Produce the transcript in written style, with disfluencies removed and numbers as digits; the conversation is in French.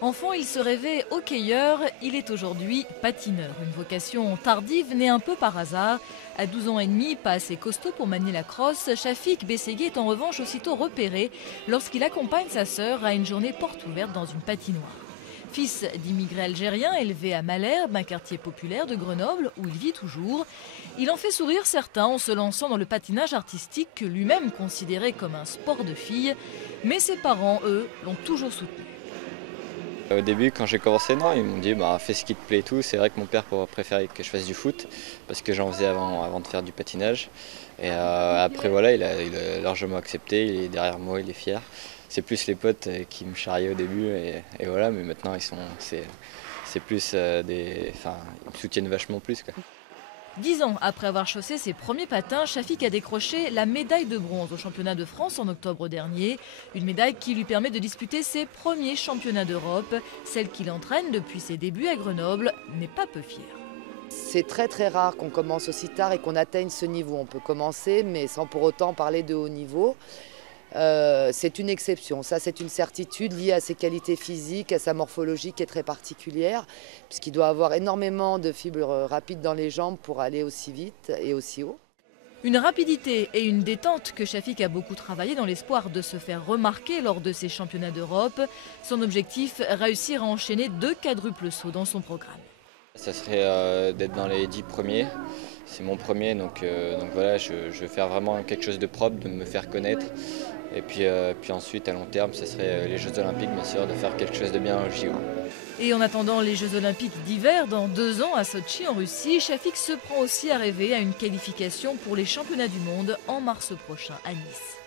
Enfant, il se rêvait hockeyeur, il est aujourd'hui patineur. Une vocation tardive née un peu par hasard. À 12 ans et demi, pas assez costaud pour manier la crosse, Chafik Bessegui est en revanche aussitôt repéré lorsqu'il accompagne sa sœur à une journée porte ouverte dans une patinoire. Fils d'immigrés algériens élevé à Malherbe, un quartier populaire de Grenoble où il vit toujours, il en fait sourire certains en se lançant dans le patinage artistique que lui-même considérait comme un sport de fille. Mais ses parents, eux, l'ont toujours soutenu. Au début, quand j'ai commencé, non, ils m'ont dit bah, fais ce qui te plaît et tout. C'est vrai que mon père préférait que je fasse du foot parce que j'en faisais avant de faire du patinage. Et après, voilà, il a largement accepté. Il est derrière moi, il est fier. C'est plus les potes qui me charriaient au début et voilà, mais maintenant c'est plus enfin, ils me soutiennent vachement plus, quoi. 10 ans après avoir chaussé ses premiers patins, Chafik a décroché la médaille de bronze au championnat de France en octobre dernier. Une médaille qui lui permet de disputer ses premiers championnats d'Europe. Celle qu'il entraîne depuis ses débuts à Grenoble n'est pas peu fière. C'est très très rare qu'on commence aussi tard et qu'on atteigne ce niveau. On peut commencer, mais sans pour autant parler de haut niveau. C'est une exception, ça c'est une certitude liée à ses qualités physiques, à sa morphologie qui est très particulière, puisqu'il doit avoir énormément de fibres rapides dans les jambes pour aller aussi vite et aussi haut. Une rapidité et une détente que Chafik a beaucoup travaillé dans l'espoir de se faire remarquer lors de ses championnats d'Europe. Son objectif, réussir à enchaîner 2 quadruples sauts dans son programme. Ça serait d'être dans les 10 premiers. C'est mon premier, donc voilà, je veux faire vraiment quelque chose de propre, de me faire connaître. Et puis ensuite, à long terme, ce serait les Jeux Olympiques, bien sûr, de faire quelque chose de bien au JO. Et en attendant les Jeux Olympiques d'hiver, dans 2 ans à Sotchi en Russie, Chafik se prend aussi à rêver à une qualification pour les championnats du monde en mars prochain à Nice.